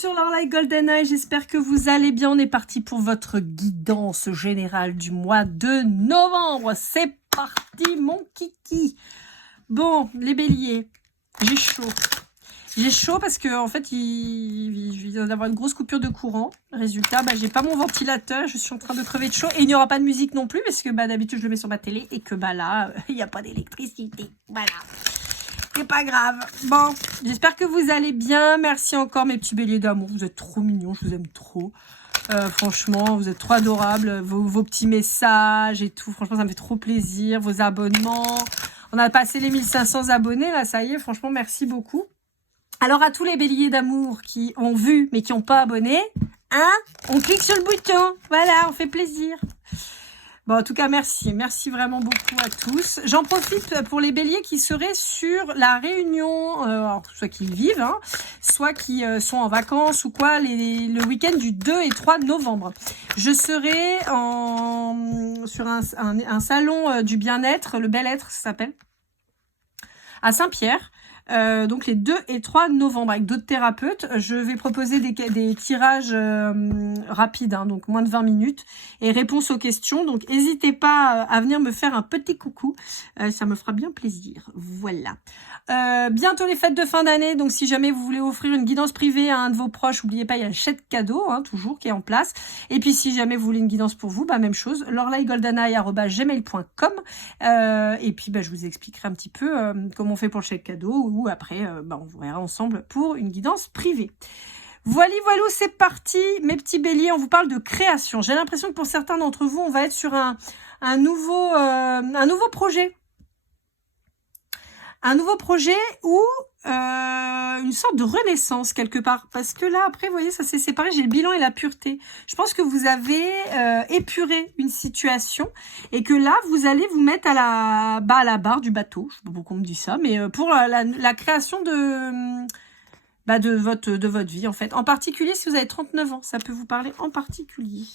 sur l'Orlaï GoldenEye, j'espère que vous allez bien. On est parti pour votre guidance générale du mois de novembre. C'est parti mon kiki. Bon, les béliers, j'ai chaud. J'ai chaud parce que en fait, il vient d'avoir une grosse coupure de courant. Résultat, j'ai pas mon ventilateur, je suis en train de crever de chaud. Et il n'y aura pas de musique non plus parce que d'habitude, je le mets sur ma télé et que là, il n'y a pas d'électricité. Voilà. C'est pas grave. Bon, j'espère que vous allez bien. Merci encore mes petits béliers d'amour. Vous êtes trop mignons, je vous aime trop. Franchement, vous êtes trop adorables. Vos petits messages et tout. Franchement, ça me fait trop plaisir. Vos abonnements. On a passé les 1500 abonnés, là, ça y est. Franchement, merci beaucoup. Alors, à tous les béliers d'amour qui ont vu, mais qui n'ont pas abonné, hein, on clique sur le bouton. Voilà, on fait plaisir. Bon, en tout cas, merci. Merci vraiment beaucoup à tous. J'en profite pour les béliers qui seraient sur la Réunion, alors, soit qui vivent, hein, soit qui sont en vacances ou quoi, le week-end du 2 et 3 novembre. Je serai sur un salon du bien-être, le Bel-Être, ça s'appelle, à Saint-Pierre. Donc les 2 et 3 novembre avec d'autres thérapeutes. Je vais proposer des tirages rapides, hein, donc moins de 20 minutes, et réponses aux questions. Donc n'hésitez pas à venir me faire un petit coucou, ça me fera bien plaisir. Voilà. Bientôt les fêtes de fin d'année, donc si jamais vous voulez offrir une guidance privée à un de vos proches, n'oubliez pas, il y a le chèque cadeau, hein, toujours, qui est en place. Et puis si jamais vous voulez une guidance pour vous, même chose, lorlaïgoldeneye@gmail.com. Et puis je vous expliquerai un petit peu comment on fait pour le chèque cadeau, ou après on verra ensemble pour une guidance privée. Voilà, c'est parti mes petits béliers, on vous parle de création. J'ai l'impression que pour certains d'entre vous, on va être sur un nouveau projet. Un nouveau projet ou une sorte de renaissance quelque part. Parce que là, après, vous voyez, ça s'est séparé. J'ai le bilan et la pureté. Je pense que vous avez épuré une situation et que là, vous allez vous mettre à la barre du bateau. Je sais pas pourquoi on me dit ça, mais pour la création de votre vie, en fait. En particulier, si vous avez 39 ans, ça peut vous parler en particulier.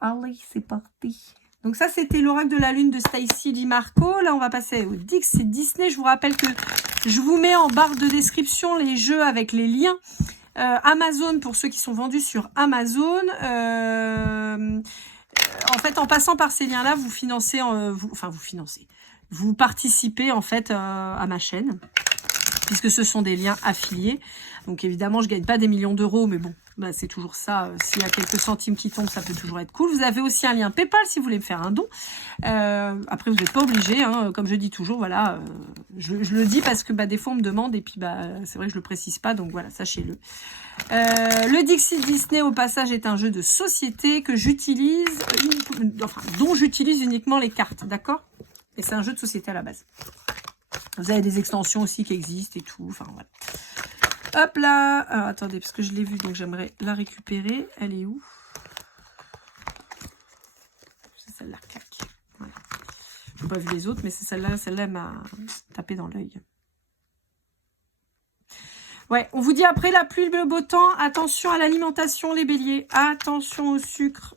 Allez, c'est parti. Donc ça, c'était l'oracle de la lune de Stacy Di Marco. Là, on va passer au Dixit Disney. Je vous rappelle que je vous mets en barre de description les jeux avec les liens. Amazon, pour ceux qui sont vendus sur Amazon. En fait, en passant par ces liens-là, vous financez, vous participez en fait à ma chaîne, puisque ce sont des liens affiliés. Donc évidemment, je gagne pas des millions d'euros, mais bon, c'est toujours ça. S'il y a quelques centimes qui tombent, ça peut toujours être cool. Vous avez aussi un lien PayPal si vous voulez me faire un don. Après, vous n'êtes pas obligé, hein, comme je dis toujours, voilà. Je le dis parce que des fois on me demande et puis c'est vrai que je le précise pas, donc voilà, sachez-le. Le Dixit Disney au passage est un jeu de société que j'utilise, dont j'utilise uniquement les cartes, d'accord? Et c'est un jeu de société à la base. Vous avez des extensions aussi qui existent et tout. Enfin, voilà. Hop là. Alors, attendez, parce que je l'ai vue, donc j'aimerais la récupérer. Elle est où? C'est celle-là, clac. Voilà. Je n'ai pas vu les autres, mais c'est celle-là. Celle-là m'a tapé dans l'œil. Ouais, on vous dit après la pluie, le beau temps. Attention à l'alimentation, les béliers. Attention au sucre.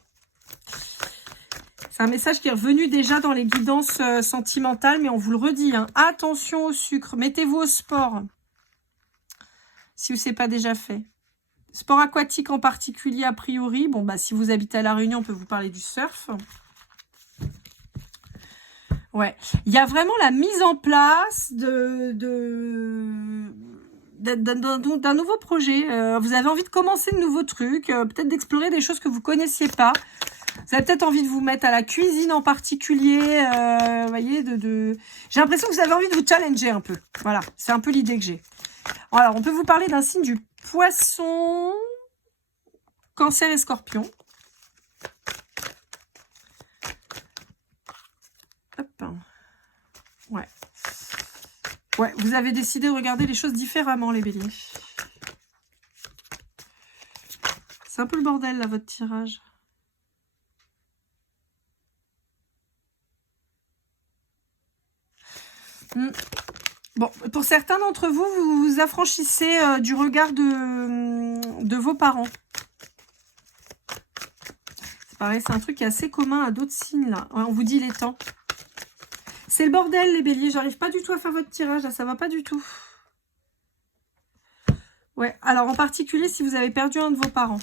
C'est un message qui est revenu déjà dans les guidances sentimentales, mais on vous le redit. Hein. Attention au sucre. Mettez-vous au sport. Si vous ne pas déjà fait. Sport aquatique en particulier, a priori. Bon, si vous habitez à La Réunion, on peut vous parler du surf. Ouais. Il y a vraiment la mise en place d'un nouveau projet. Vous avez envie de commencer de nouveaux trucs, peut-être d'explorer des choses que vous ne connaissiez pas. Vous avez peut-être envie de vous mettre à la cuisine en particulier, vous voyez, j'ai l'impression que vous avez envie de vous challenger un peu. Voilà, c'est un peu l'idée que j'ai. Alors, on peut vous parler d'un signe du poisson, cancer et scorpion. Hop. Ouais. Ouais, vous avez décidé de regarder les choses différemment, les béliers. C'est un peu le bordel, là, votre tirage. Bon, pour certains d'entre vous, vous vous affranchissez du regard de vos parents. C'est pareil, c'est un truc qui est assez commun à d'autres signes, là. Ouais, on vous dit il est temps. C'est le bordel, les béliers. J'arrive pas du tout à faire votre tirage, là. Ça va pas du tout. Ouais, alors en particulier si vous avez perdu un de vos parents.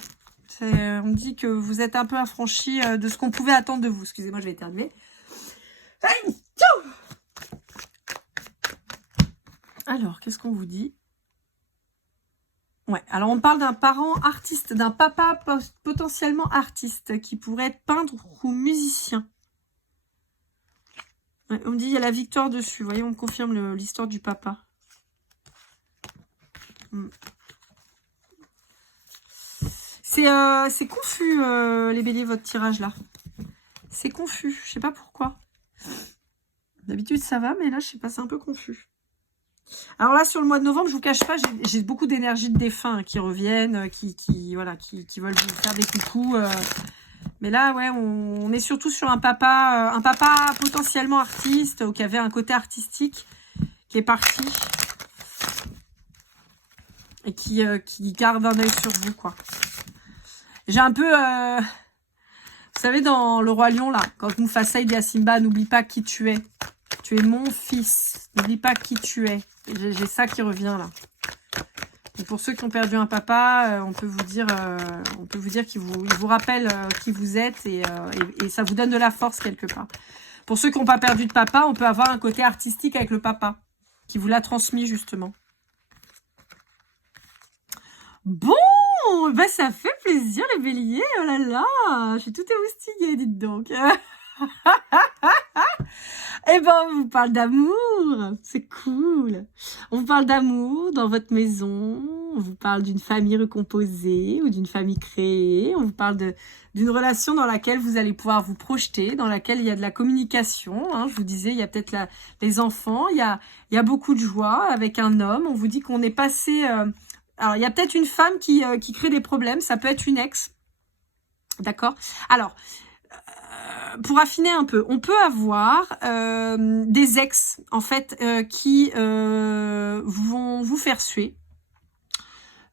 On me dit que vous êtes un peu affranchi de ce qu'on pouvait attendre de vous. Excusez-moi, je vais éternuer. Alors, qu'est-ce qu'on vous dit? Ouais, alors on parle d'un parent artiste, d'un papa potentiellement artiste qui pourrait être peintre ou musicien. Ouais, on me dit il y a la victoire dessus. Vous voyez, on me confirme l'histoire du papa. C'est confus, les béliers, votre tirage là. C'est confus, je sais pas pourquoi. D'habitude ça va, mais là je sais pas, c'est un peu confus. Alors là, sur le mois de novembre, je vous cache pas, j'ai beaucoup d'énergie de défunts qui reviennent, voilà, qui veulent vous faire des coucous. Mais là, ouais, on est surtout sur un papa potentiellement artiste, ou qui avait un côté artistique, qui est parti. Et qui garde un œil sur vous, quoi. J'ai un peu... vous savez, dans Le Roi Lion, là, quand Mufasa dit à Simba, n'oublie pas qui tu es. Tu es mon fils. N'oublie pas qui tu es. J'ai ça qui revient, là. Et pour ceux qui ont perdu un papa, on peut vous dire qu'il vous rappelle qui vous êtes et ça vous donne de la force quelque part. Pour ceux qui n'ont pas perdu de papa, on peut avoir un côté artistique avec le papa qui vous l'a transmis, justement. Bon, ben ça fait plaisir les béliers, oh là là, je suis tout émoustillée, dites donc. Eh ben, on vous parle d'amour, c'est cool. On vous parle d'amour dans votre maison, on vous parle d'une famille recomposée ou d'une famille créée, on vous parle d'une relation dans laquelle vous allez pouvoir vous projeter, dans laquelle il y a de la communication. Hein, je vous disais, il y a peut-être les enfants, il y a beaucoup de joie avec un homme. On vous dit qu'on est passé... alors, il y a peut-être une femme qui crée des problèmes, ça peut être une ex. D'accord? Alors... pour affiner un peu, on peut avoir des ex, en fait, qui vont vous faire suer,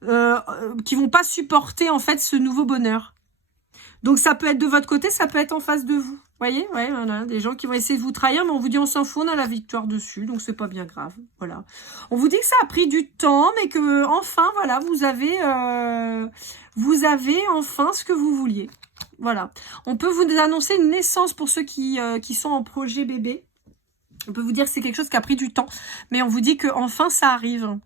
qui vont pas supporter, en fait, ce nouveau bonheur. Donc, ça peut être de votre côté, ça peut être en face de vous. Vous voyez, ouais, voilà, des gens qui vont essayer de vous trahir, mais on vous dit on s'en fout, on a la victoire dessus, donc c'est pas bien grave. Voilà. On vous dit que ça a pris du temps, mais que enfin, voilà, vous avez enfin ce que vous vouliez. Voilà. On peut vous annoncer une naissance pour ceux qui sont en projet bébé. On peut vous dire que c'est quelque chose qui a pris du temps, mais on vous dit que enfin ça arrive.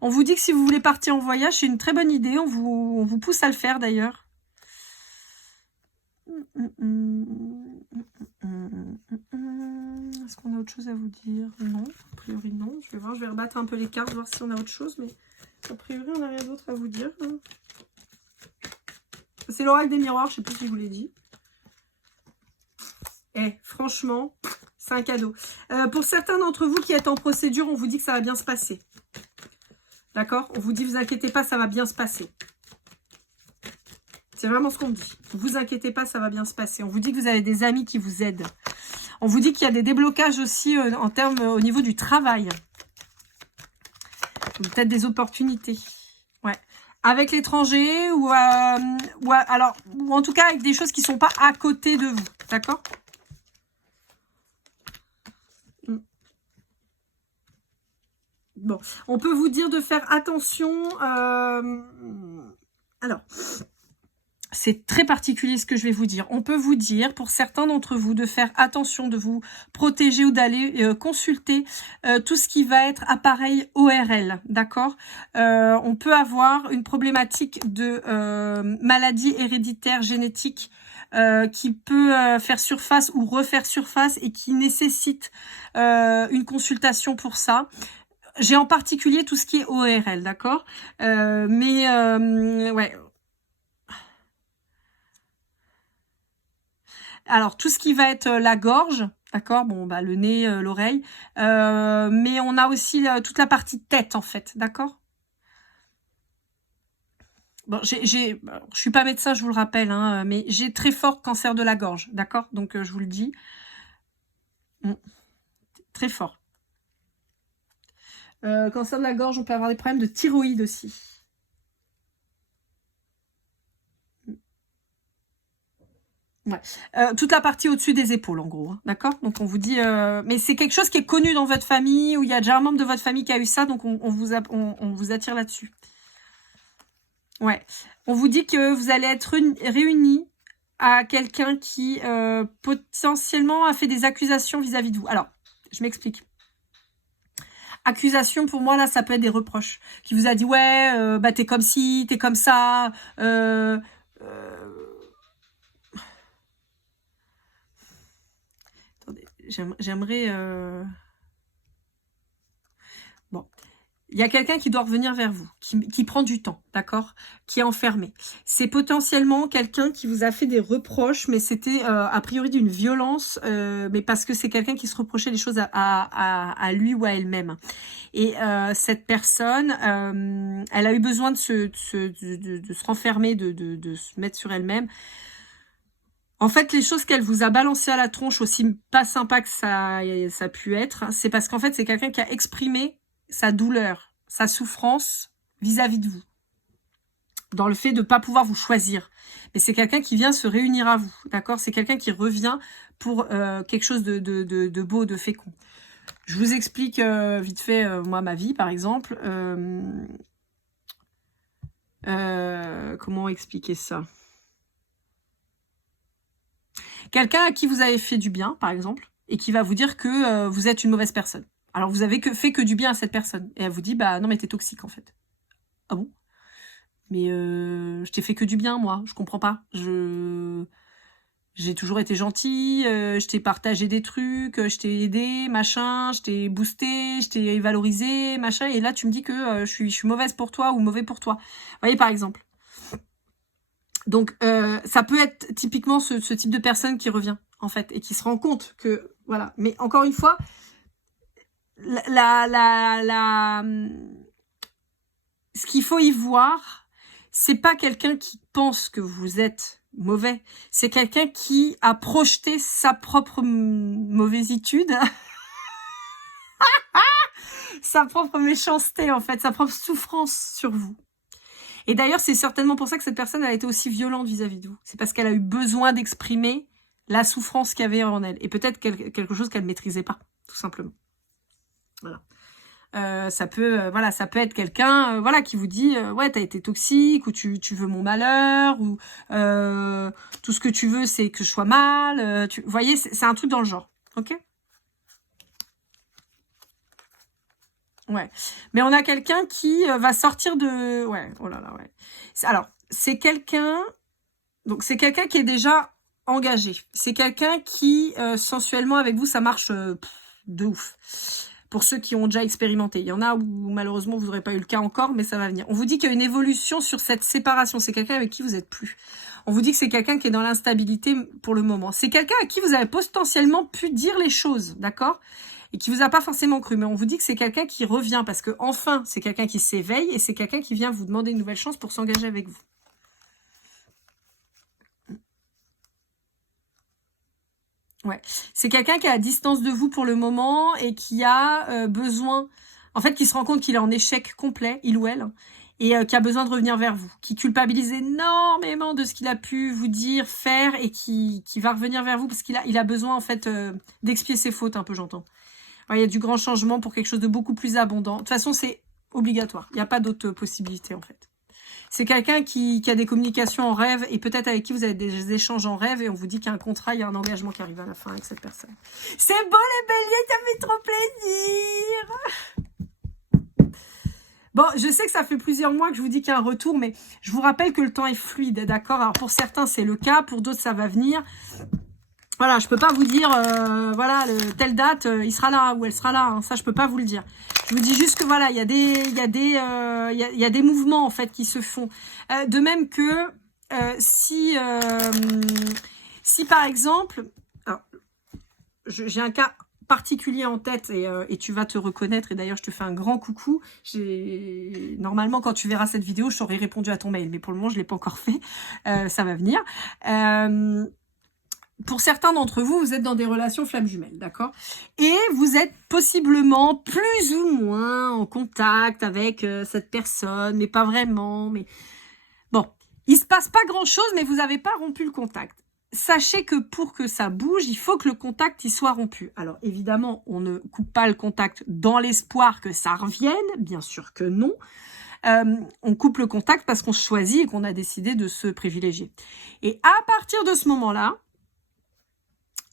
On vous dit que si vous voulez partir en voyage, c'est une très bonne idée. On vous pousse à le faire d'ailleurs. Est-ce qu'on a autre chose à vous dire? Non, a priori non. Je vais rebattre un peu les cartes, voir si on a autre chose, mais a priori on n'a rien d'autre à vous dire. C'est l'oracle des miroirs, je sais plus si je vous l'ai dit. Franchement, c'est un cadeau. Pour certains d'entre vous qui êtes en procédure, on vous dit que ça va bien se passer. D'accord? On vous dit, vous inquiétez pas, ça va bien se passer. C'est vraiment ce qu'on dit. Vous inquiétez pas, ça va bien se passer. On vous dit que vous avez des amis qui vous aident. On vous dit qu'il y a des déblocages aussi en termes au niveau du travail. Peut-être des opportunités. Ouais. Avec l'étranger ou en tout cas avec des choses qui ne sont pas à côté de vous. D'accord? Bon. On peut vous dire de faire attention. Alors... c'est très particulier ce que je vais vous dire. On peut vous dire, pour certains d'entre vous, de faire attention, de vous protéger ou d'aller consulter tout ce qui va être appareil ORL, d'accord? On peut avoir une problématique de maladie héréditaire génétique qui peut faire surface ou refaire surface et qui nécessite une consultation pour ça. J'ai en particulier tout ce qui est ORL, d'accord? Ouais... alors, tout ce qui va être la gorge, d'accord, bon, bah, le nez, l'oreille, mais on a aussi toute la partie tête, en fait, d'accord? Bon, je suis pas médecin, je vous le rappelle, hein, mais j'ai très fort cancer de la gorge, d'accord? Donc, je vous le dis. Très fort. Cancer de la gorge, on peut avoir des problèmes de thyroïde aussi. Ouais. Toute la partie au-dessus des épaules, en gros, hein, d'accord? Donc, on vous dit... mais c'est quelque chose qui est connu dans votre famille, où il y a déjà un membre de votre famille qui a eu ça, donc on vous attire là-dessus. Ouais. On vous dit que vous allez être réunis à quelqu'un qui potentiellement a fait des accusations vis-à-vis de vous. Alors, je m'explique. Accusation, pour moi, là, ça peut être des reproches. Qui vous a dit, ouais, bah t'es comme ci, t'es comme ça. Attendez, j'aimerais... Bon. Il y a quelqu'un qui doit revenir vers vous, qui prend du temps, d'accord? Qui est enfermé. C'est potentiellement quelqu'un qui vous a fait des reproches, mais c'était a priori d'une violence, mais parce que c'est quelqu'un qui se reprochait des choses à lui ou à elle-même. Et cette personne, elle a eu besoin de se renfermer, de se mettre sur elle-même. En fait, les choses qu'elle vous a balancées à la tronche, aussi pas sympa que ça a pu être, c'est parce qu'en fait, c'est quelqu'un qui a exprimé sa douleur, sa souffrance vis-à-vis de vous, dans le fait de ne pas pouvoir vous choisir. Mais c'est quelqu'un qui vient se réunir à vous, d'accord? C'est quelqu'un qui revient pour quelque chose de beau, de fécond. Je vous explique vite fait, moi, ma vie, par exemple. Comment expliquer ça? Quelqu'un à qui vous avez fait du bien, par exemple, et qui va vous dire que vous êtes une mauvaise personne. Alors, vous avez fait que du bien à cette personne. Et elle vous dit, bah non, mais t'es toxique, en fait. Ah bon? Mais je t'ai fait que du bien, moi. Je comprends pas. J'ai toujours été gentille, je t'ai partagé des trucs, je t'ai aidé, machin, je t'ai boosté, je t'ai valorisé, machin. Et là, tu me dis que je suis mauvaise pour toi ou mauvais pour toi. Vous voyez, par exemple. Donc, ça peut être typiquement ce type de personne qui revient, en fait, et qui se rend compte que, voilà. Mais encore une fois, ce qu'il faut y voir, c'est pas quelqu'un qui pense que vous êtes mauvais. C'est quelqu'un qui a projeté sa propre mauvaisitude, sa propre méchanceté, en fait, sa propre souffrance sur vous. Et d'ailleurs, c'est certainement pour ça que cette personne a été aussi violente vis-à-vis de vous. C'est parce qu'elle a eu besoin d'exprimer la souffrance qu'il y avait en elle. Et peut-être quelque chose qu'elle ne maîtrisait pas, tout simplement. Voilà. Ça peut être quelqu'un voilà, qui vous dit ouais, t'as été toxique, ou tu veux mon malheur, ou tout ce que tu veux, c'est que je sois mal. Vous voyez, c'est un truc dans le genre. Ok? Ouais. Mais on a quelqu'un qui va sortir de... Ouais, oh là là, ouais. Alors, c'est quelqu'un... Donc, c'est quelqu'un qui est déjà engagé. C'est quelqu'un qui, sensuellement, avec vous, ça marche de ouf. Pour ceux qui ont déjà expérimenté. Il y en a où, malheureusement, vous n'aurez pas eu le cas encore, mais ça va venir. On vous dit qu'il y a une évolution sur cette séparation. C'est quelqu'un avec qui vous n'êtes plus. On vous dit que c'est quelqu'un qui est dans l'instabilité pour le moment. C'est quelqu'un à qui vous avez potentiellement pu dire les choses, d'accord? Et qui vous a pas forcément cru. Mais on vous dit que c'est quelqu'un qui revient parce que, enfin, c'est quelqu'un qui s'éveille et c'est quelqu'un qui vient vous demander une nouvelle chance pour s'engager avec vous. Ouais, c'est quelqu'un qui est à distance de vous pour le moment et qui a besoin, en fait, qui se rend compte qu'il est en échec complet, il ou elle, et qui a besoin de revenir vers vous, qui culpabilise énormément de ce qu'il a pu vous dire, faire, et qui va revenir vers vous parce qu'il a besoin, en fait, d'expier ses fautes, un peu, j'entends. Il y a du grand changement pour quelque chose de beaucoup plus abondant. De toute façon, c'est obligatoire. Il n'y a pas d'autre possibilité, en fait. C'est quelqu'un qui a des communications en rêve et peut-être avec qui vous avez des échanges en rêve et on vous dit qu'il y a un contrat, il y a un engagement qui arrive à la fin avec cette personne. C'est beau les béliers, ça fait trop plaisir. Bon, je sais que ça fait plusieurs mois que je vous dis qu'il y a un retour, mais je vous rappelle que le temps est fluide, d'accord? Alors pour certains c'est le cas, pour d'autres ça va venir. Voilà, je peux pas vous dire, voilà, telle date, il sera là ou elle sera là. Hein, ça, je peux pas vous le dire. Je vous dis juste que voilà, il y a des mouvements en fait qui se font. De même que si par exemple, j'ai un cas particulier en tête et tu vas te reconnaître. Et d'ailleurs, je te fais un grand coucou. Normalement, quand tu verras cette vidéo, je t'aurais répondu à ton mail, mais pour le moment, je l'ai pas encore fait. Ça va venir. Pour certains d'entre vous, vous êtes dans des relations flammes jumelles, d'accord? Et vous êtes possiblement plus ou moins en contact avec cette personne, mais pas vraiment. Mais bon, il se passe pas grand-chose, mais vous n'avez pas rompu le contact. Sachez que pour que ça bouge, il faut que le contact y soit rompu. Alors évidemment, on ne coupe pas le contact dans l'espoir que ça revienne, bien sûr que non. on coupe le contact parce qu'on choisit et qu'on a décidé de se privilégier. Et à partir de ce moment-là,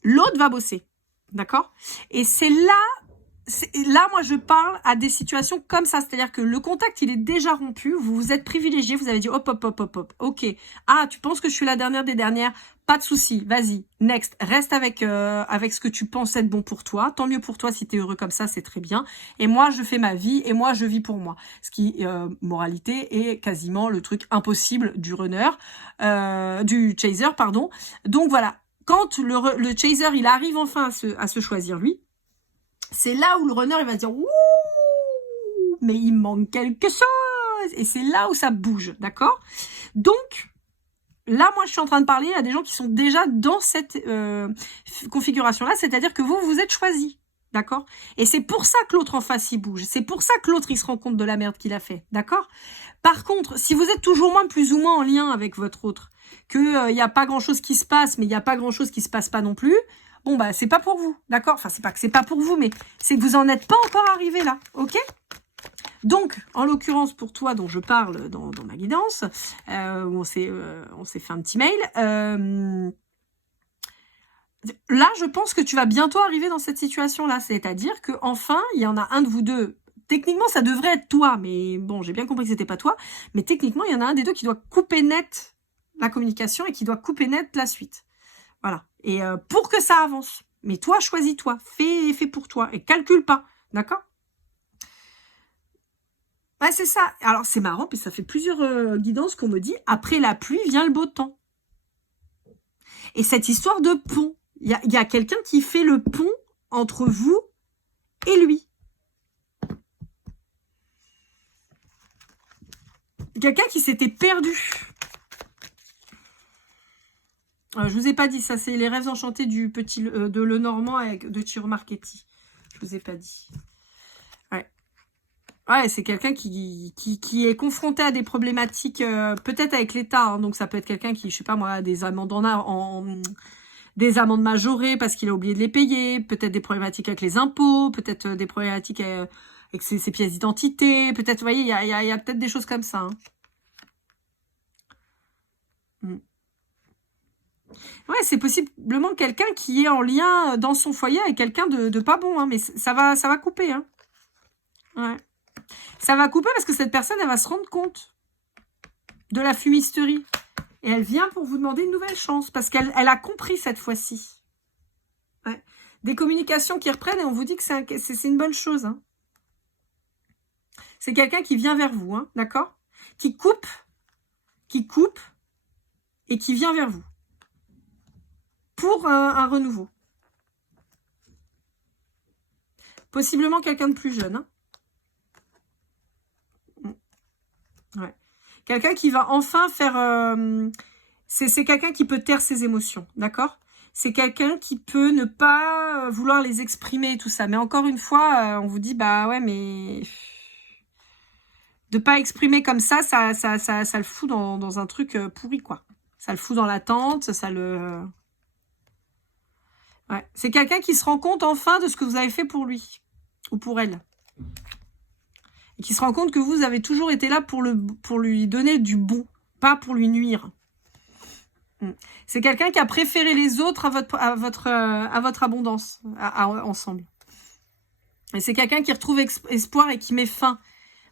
l'autre va bosser, d'accord? Et c'est là, moi, je parle à des situations comme ça. C'est-à-dire que le contact, il est déjà rompu. Vous vous êtes privilégié. Vous avez dit, hop, hop, hop, hop, hop. OK. Ah, tu penses que je suis la dernière des dernières? Pas de souci. Vas-y. Next. Reste avec ce que tu penses être bon pour toi. Tant mieux pour toi. Si tu es heureux comme ça, c'est très bien. Et moi, je fais ma vie. Et moi, je vis pour moi. Ce qui, moralité, est quasiment le truc impossible du runner, du chaser, pardon. Donc, voilà. Quand le chaser, il arrive enfin à se choisir lui, c'est là où le runner, il va se dire « Ouh, mais il manque quelque chose !» Et c'est là où ça bouge, d'accord? Donc, là, moi, je suis en train de parler à des gens qui sont déjà dans cette configuration-là, c'est-à-dire que vous, vous êtes choisis, d'accord? Et c'est pour ça que l'autre en face, il bouge. C'est pour ça que l'autre, il se rend compte de la merde qu'il a fait, d'accord? Par contre, si vous êtes toujours moins, plus ou moins en lien avec votre autre, qu'il n'y a pas grand-chose qui se passe, mais il n'y a pas grand-chose qui se passe pas non plus, bon, bah, c'est pas pour vous, d'accord? Enfin, c'est pas que c'est pas pour vous, mais c'est que vous en êtes pas encore arrivé là, ok? Donc, en l'occurrence, pour toi dont je parle dans ma guidance, où on s'est fait un petit mail, là, je pense que tu vas bientôt arriver dans cette situation-là. C'est-à-dire que enfin, il y en a un de vous deux. Techniquement, ça devrait être toi, mais bon, j'ai bien compris que c'était pas toi. Mais techniquement, il y en a un des deux qui doit couper net la communication et qui doit couper net la suite. Voilà. Et pour que ça avance. Mais toi, choisis-toi. Fais pour toi. Et calcule pas. D'accord? Ouais, c'est ça. Alors, c'est marrant, puis ça fait plusieurs guidances qu'on me dit, après la pluie vient le beau temps. Et cette histoire de pont, il y a quelqu'un qui fait le pont entre vous et lui. Quelqu'un qui s'était perdu. Je vous ai pas dit, ça c'est les rêves enchantés du petit de Lenormand de Thierry Marchetti. Je vous ai pas dit. Ouais. Ouais, c'est quelqu'un qui est confronté à des problématiques, peut-être avec l'État. Hein, donc ça peut être quelqu'un qui, je sais pas moi, des amendes des amendes majorées parce qu'il a oublié de les payer, peut-être des problématiques avec les impôts, peut-être des problématiques avec ses pièces d'identité, peut-être, vous voyez, il y a peut-être des choses comme ça. Hein. Ouais, c'est possiblement quelqu'un qui est en lien dans son foyer avec quelqu'un de pas bon, hein, mais ça va couper. Hein. Ouais. Ça va couper parce que cette personne, elle va se rendre compte de la fumisterie. Et elle vient pour vous demander une nouvelle chance parce qu'elle a compris cette fois-ci. Ouais. Des communications qui reprennent et on vous dit que c'est une bonne chose. Hein. C'est quelqu'un qui vient vers vous, hein, d'accord? Qui coupe et qui vient vers vous. Pour un renouveau. Possiblement quelqu'un de plus jeune. Hein. Ouais. Quelqu'un qui va enfin faire... c'est quelqu'un qui peut taire ses émotions, d'accord? C'est quelqu'un qui peut ne pas vouloir les exprimer et tout ça. Mais encore une fois, on vous dit, bah ouais, mais... De pas exprimer comme ça le fout dans un truc pourri, quoi. Ça le fout dans l'attente, ça le... Ouais. C'est quelqu'un qui se rend compte enfin de ce que vous avez fait pour lui. Ou pour elle. Et qui se rend compte que vous avez toujours été là pour lui donner du bon, pas pour lui nuire. C'est quelqu'un qui a préféré les autres à votre abondance, ensemble. Et c'est quelqu'un qui retrouve espoir et qui met fin.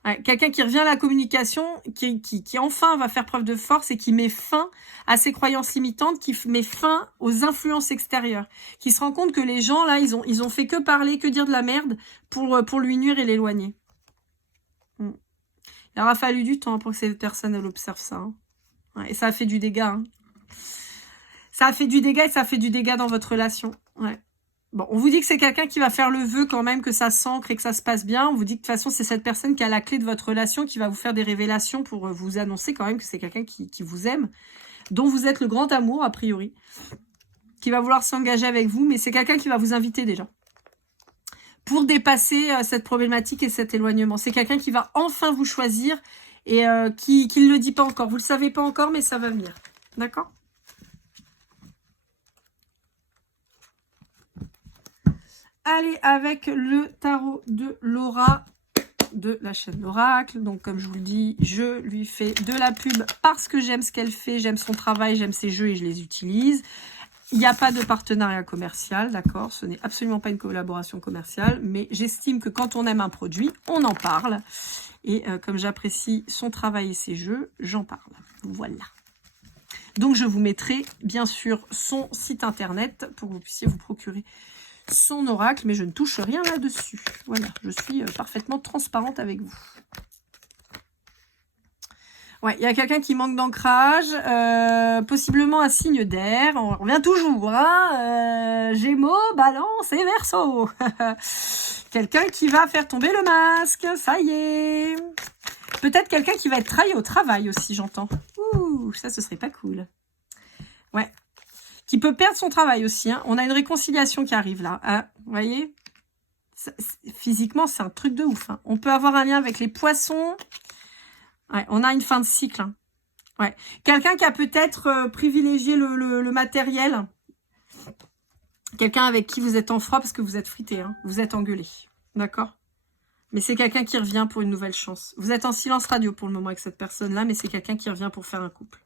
Ouais, quelqu'un qui revient à la communication, qui enfin va faire preuve de force et qui met fin à ses croyances limitantes, qui met fin aux influences extérieures, qui se rend compte que les gens, là, ils ont fait que parler, que dire de la merde pour lui nuire et l'éloigner. Il aura fallu du temps pour que cette personne, elle observe ça. Hein. Ouais, et ça a fait du dégât. Hein. Ça a fait du dégât et ça a fait du dégât dans votre relation. Ouais. Bon, on vous dit que c'est quelqu'un qui va faire le vœu quand même, que ça s'ancre et que ça se passe bien. On vous dit que de toute façon, c'est cette personne qui a la clé de votre relation, qui va vous faire des révélations pour vous annoncer quand même que c'est quelqu'un qui vous aime, dont vous êtes le grand amour, a priori, qui va vouloir s'engager avec vous, mais c'est quelqu'un qui va vous inviter déjà pour dépasser cette problématique et cet éloignement. C'est quelqu'un qui va enfin vous choisir et qui ne le dit pas encore. Vous ne le savez pas encore, mais ça va venir. D'accord ? Allez, avec le tarot de Laura. de la chaîne L'Oracle. Donc, comme je vous le dis, je lui fais de la pub parce que j'aime ce qu'elle fait, j'aime son travail, j'aime ses jeux et je les utilise. Il n'y a pas de partenariat commercial, d'accord? Ce n'est absolument pas une collaboration commerciale, mais j'estime que quand on aime un produit, on en parle. Et comme j'apprécie son travail et ses jeux, j'en parle. Voilà. Donc, je vous mettrai, bien sûr, son site internet pour que vous puissiez vous procurer son oracle, mais je ne touche rien là-dessus. Voilà, je suis parfaitement transparente avec vous. Ouais, il y a quelqu'un qui manque d'ancrage, possiblement un signe d'air. On revient toujours, hein. Gémeaux, Balance et Verseau. Quelqu'un qui va faire tomber le masque, ça y est. Peut-être quelqu'un qui va être trahi au travail aussi, j'entends. Ouh, ça, ce serait pas cool. Ouais. Qui peut perdre son travail aussi, hein. On a une réconciliation qui arrive là, hein. Vous voyez? Physiquement, c'est un truc de ouf, hein. On peut avoir un lien avec les poissons. Ouais, on a une fin de cycle. Hein. Ouais. Quelqu'un qui a peut-être privilégié le matériel. Quelqu'un avec qui vous êtes en froid parce que vous êtes frité. Hein. Vous êtes engueulé. D'accord? Mais c'est quelqu'un qui revient pour une nouvelle chance. Vous êtes en silence radio pour le moment avec cette personne-là, mais c'est quelqu'un qui revient pour faire un couple.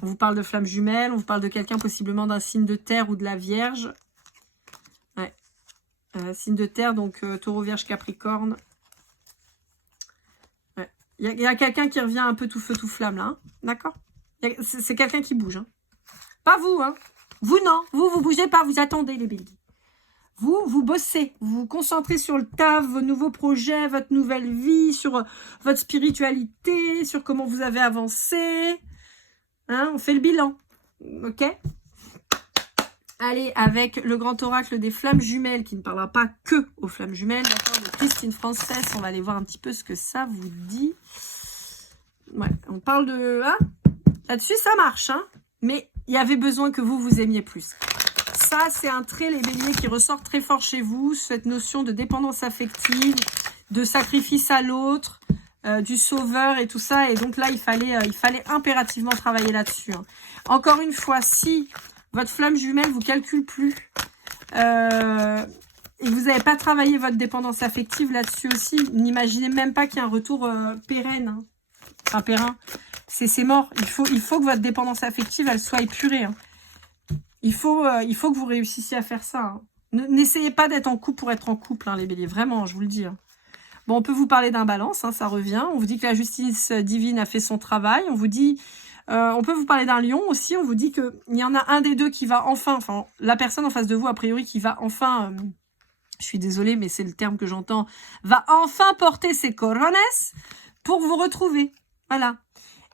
On vous parle de flammes jumelles, on vous parle de quelqu'un possiblement d'un signe de terre ou de la Vierge. Ouais. Signe de terre, donc taureau, Vierge, Capricorne. Il y a quelqu'un qui revient un peu tout feu, tout flamme, là. Hein. D'accord? C'est quelqu'un qui bouge. Hein. Pas vous, hein. Vous, non. Vous bougez pas. Vous attendez, les béliers. Vous bossez. Vous vous concentrez sur le taf, vos nouveaux projets, votre nouvelle vie, sur votre spiritualité, sur comment vous avez avancé. Hein, on fait le bilan. OK? Allez, avec le grand oracle des flammes jumelles, qui ne parlera pas que aux flammes jumelles, d'accord, de Christine Française. On va aller voir un petit peu ce que ça vous dit. Ouais, on parle de... Hein, là-dessus, ça marche, hein, mais il y avait besoin que vous aimiez plus. Ça, c'est un trait, les béliers, qui ressort très fort chez vous, cette notion de dépendance affective, de sacrifice à l'autre, du sauveur et tout ça. Et donc là, il fallait impérativement travailler là-dessus. Hein. Encore une fois, si... votre flamme jumelle vous calcule plus. Et vous n'avez pas travaillé votre dépendance affective là-dessus aussi. N'imaginez même pas qu'il y ait un retour pérenne. Hein. Enfin, périn. C'est mort. Il faut que votre dépendance affective, elle soit épurée. Hein. Il faut que vous réussissiez à faire ça. Hein. N'essayez pas d'être en couple pour être en couple, hein, les béliers. Vraiment, je vous le dis. Hein. Bon, on peut vous parler d'un balance, hein, ça revient. On vous dit que la justice divine a fait son travail. On vous dit... on peut vous parler d'un lion aussi, on vous dit qu'il y en a un des deux qui va enfin, la personne en face de vous, a priori, qui va enfin, je suis désolée, mais c'est le terme que j'entends, va enfin porter ses corones pour vous retrouver. Voilà.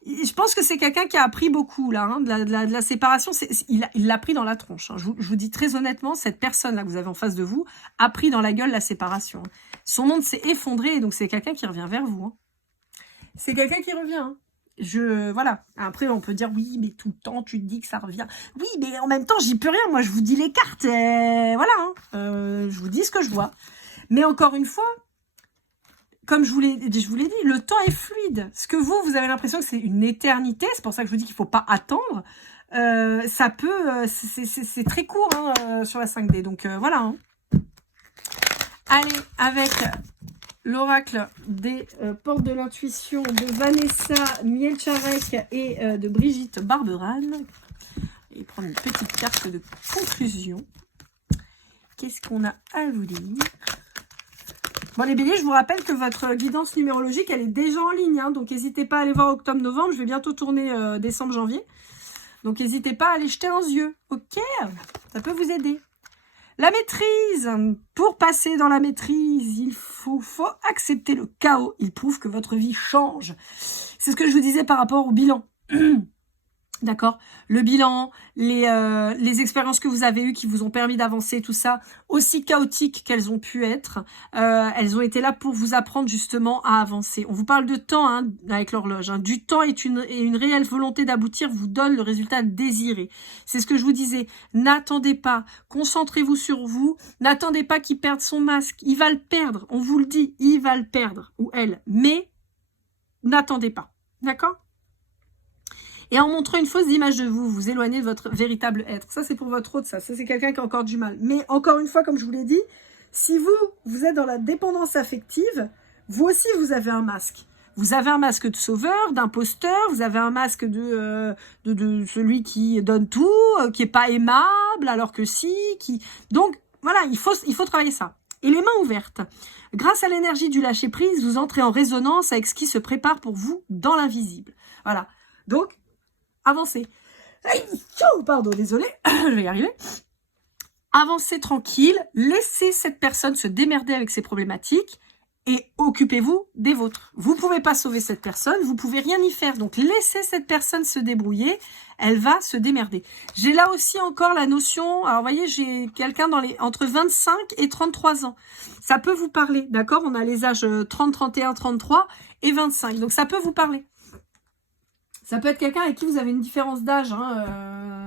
Je pense que c'est quelqu'un qui a appris beaucoup, là, hein, de la séparation. Il l'a pris dans la tronche. Hein. Je vous dis très honnêtement, cette personne-là que vous avez en face de vous a pris dans la gueule la séparation. Hein. Son monde s'est effondré, et donc c'est quelqu'un qui revient vers vous. Hein. C'est quelqu'un qui revient, hein. Voilà. Après, on peut dire, oui, mais tout le temps, tu te dis que ça revient. Oui, mais en même temps, j'y peux rien. Moi, je vous dis les cartes. Voilà. Hein. Je vous dis ce que je vois. Mais encore une fois, comme je vous l'ai dit, le temps est fluide. Ce que vous avez l'impression que c'est une éternité. C'est pour ça que je vous dis qu'il ne faut pas attendre. Ça peut... c'est très court hein, sur la 5D. Donc, voilà. Hein. Allez, avec... l'oracle des portes de l'intuition de Vanessa Mielcharek et de Brigitte Barberan. Et prendre une petite carte de conclusion. Qu'est-ce qu'on a à vous dire? Bon, les béliers, je vous rappelle que votre guidance numérologique, elle est déjà en ligne. Hein, donc, n'hésitez pas à aller voir octobre-novembre. Je vais bientôt tourner décembre-janvier. Donc, n'hésitez pas à aller jeter un yeux. OK? Ça peut vous aider. La maîtrise. Pour passer dans la maîtrise, il faut accepter le chaos. Il prouve que votre vie change. C'est ce que je vous disais par rapport au bilan. D'accord? Le bilan, les expériences que vous avez eues qui vous ont permis d'avancer, tout ça, aussi chaotiques qu'elles ont pu être, elles ont été là pour vous apprendre justement à avancer. On vous parle de temps hein, avec l'horloge. Hein. Du temps et une réelle volonté d'aboutir vous donne le résultat désiré. C'est ce que je vous disais. N'attendez pas. Concentrez-vous sur vous. N'attendez pas qu'il perde son masque. Il va le perdre. On vous le dit. Il va le perdre. Ou elle. Mais n'attendez pas. D'accord? Et en montrant une fausse image de vous, vous éloignez de votre véritable être. Ça, c'est pour votre autre, ça. Ça, c'est quelqu'un qui a encore du mal. Mais encore une fois, comme je vous l'ai dit, si vous êtes dans la dépendance affective, vous aussi, vous avez un masque. Vous avez un masque de sauveur, d'imposteur, vous avez un masque de celui qui donne tout, qui est pas aimable, alors que si, Donc, voilà, il faut travailler ça. Et les mains ouvertes. Grâce à l'énergie du lâcher-prise, vous entrez en résonance avec ce qui se prépare pour vous dans l'invisible. Voilà. Donc, avancez. Pardon, désolé, je vais y arriver. Avancez tranquille, laissez cette personne se démerder avec ses problématiques et occupez-vous des vôtres. Vous ne pouvez pas sauver cette personne, vous ne pouvez rien y faire. Donc, laissez cette personne se débrouiller, elle va se démerder. J'ai là aussi encore la notion, alors vous voyez, j'ai quelqu'un entre 25 et 33 ans. Ça peut vous parler, d'accord? On a les âges 30, 31, 33 et 25. Donc, ça peut vous parler. Ça peut être quelqu'un avec qui vous avez une différence d'âge,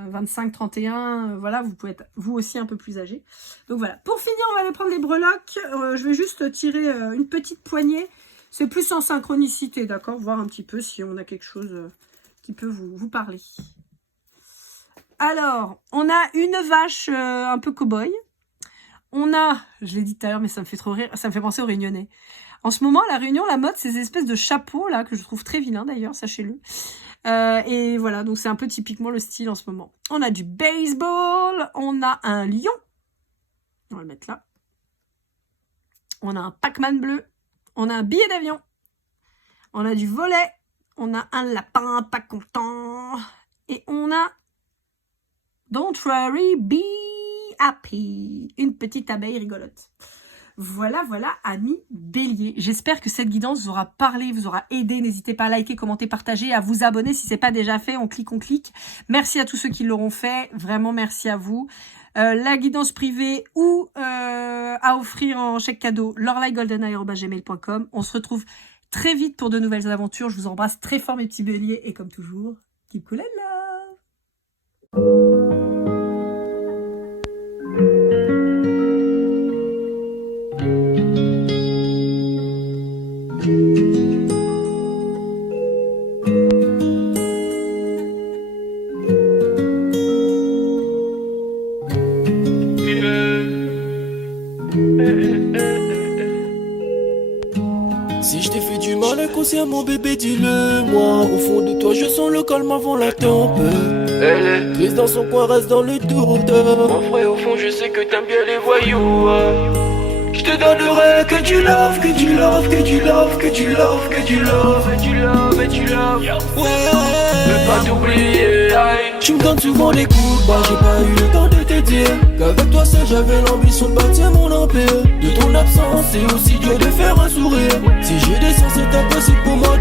25, 31, voilà, vous pouvez être vous aussi un peu plus âgé. Donc voilà, pour finir, on va aller prendre les breloques. Je vais juste tirer une petite poignée. C'est plus en synchronicité, d'accord? Voir un petit peu si on a quelque chose qui peut vous parler. Alors, on a une vache un peu cow-boy. On a, je l'ai dit tout à l'heure, mais ça me fait trop rire, ça me fait penser aux Réunionnais. En ce moment, à La Réunion, la mode, c'est ces espèces de chapeaux, là, que je trouve très vilains d'ailleurs, sachez-le. Et voilà, donc c'est un peu typiquement le style en ce moment. On a du baseball, on a un lion. On va le mettre là. On a un Pac-Man bleu. On a un billet d'avion. On a du volet. On a un lapin pas content. Et on a Don't worry, be happy. Une petite abeille rigolote. Voilà, amis bélier. J'espère que cette guidance vous aura parlé, vous aura aidé. N'hésitez pas à liker, commenter, partager, à vous abonner. Si ce n'est pas déjà fait, on clique. Merci à tous ceux qui l'auront fait. Vraiment, merci à vous. La guidance privée ou à offrir en chèque cadeau, lorelai@gmail.com. On se retrouve très vite pour de nouvelles aventures. Je vous embrasse très fort, mes petits béliers. Et comme toujours, keep cool and love. Si je t'ai fait du mal inconsciemment bébé dis-le moi. Au fond de toi je sens le calme avant la tempête. Elle est triste dans son coin, reste dans le doute. Mon frère au fond je sais que t'aimes bien les voyous. Je te donnerai que du love, que du love, que du love, que du love, que du love, et du love, et du love. Ouais, veux pas t'oublier. Tu me donnes souvent des coups de barre, j'ai pas eu le temps de te dire qu'avec toi seul j'avais l'ambition de bâtir mon empire. De ton absence c'est aussi dur de faire un sourire. Si j'ai des sens c'est impossible pour moi de